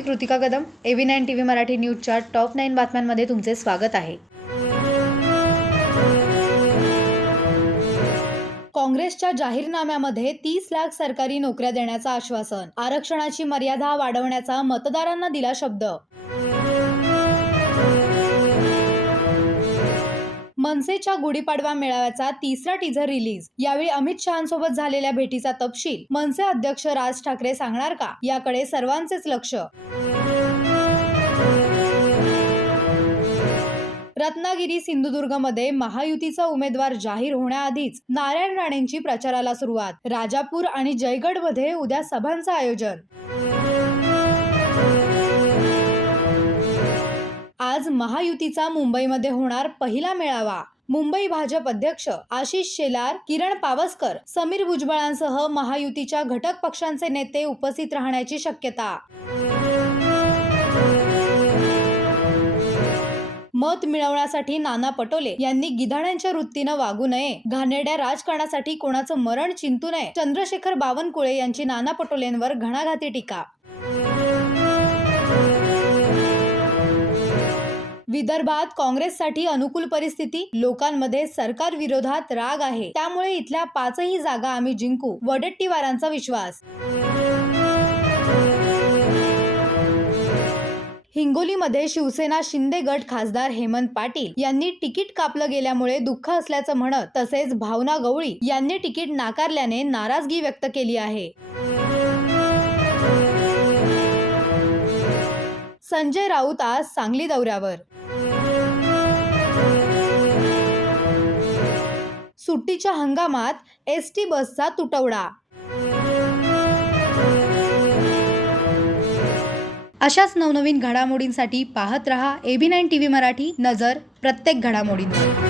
मी Kritika Kadam AV nine T V Marathi न्यूजच्या top nine बातम्यांमध्ये तुमचे स्वागत आहे. काँग्रेसच्या जाहीरनाम्यामध्ये तीस लाख सरकारी नोकऱ्या देण्याचं आश्वासन आरक्षणाची मर्यादा वाढवण्याचा मतदारांना दिला शब्द. मनसेच्या गुढीपाडवा मेळाव्याचा तिसरा टीझर रिलीज यावेळी अमित शहांसोबत झालेल्या भेटीचा तपशील मनसे अध्यक्ष राज ठाकरे सांगणार का? याकडे सर्वांचेच लक्ष. रत्नागिरी सिंधुदुर्गमध्ये महायुतीचा उमेदवार जाहीर होण्याआधीच नारायण राणेंची प्रचाराला सुरुवात. राजापूर आणि जयगडमध्ये उद्या सभांचं आयोजन. महायुतीचा मुंबईमध्ये होणार पहिला मेळावा. मुंबई भाजप अध्यक्ष आशिष शेलार किरण पावसकर समीर भुजबळांसह महायुतीच्या घटक पक्षांचे नेते उपस्थित राहण्याची शक्यता. मत मिळवण्यासाठी नाना पटोले यांनी गिधाड्यांच्या वृत्तीनं वागू नये घाणेरड्या राजकारणासाठी कोणाचं मरण चिंतू नये चंद्रशेखर बावनकुळे यांची नाना पटोलेंवर घणाघाती टीका विदर्भात काँग्रेससाठी अनुकूल परिस्थिती लोकांमध्ये सरकार विरोधात राग आहे. त्यामुळे इथल्या पाचही जागा आम्ही जिंकू वडेट्टीवारांचा विश्वास. हिंगोलीमध्ये शिवसेना शिंदे गट खासदार हेमंत पाटील यांनी तिकीट कापलं गेल्यामुळे दुःख असल्याचं म्हणत तसेच भावना गवळी यांनी तिकीट नाकारल्याने नाराजगी व्यक्त केली आहे. संजय राऊत आज सांगली दौऱ्यावर सुट्टीच्या हंगामात एस टी बसचा तुटवडा. अशाच नवनवीन घडामोडींसाठी पाहत रहा AB nine T V Marathi नजर प्रत्येक घडामोडींवर.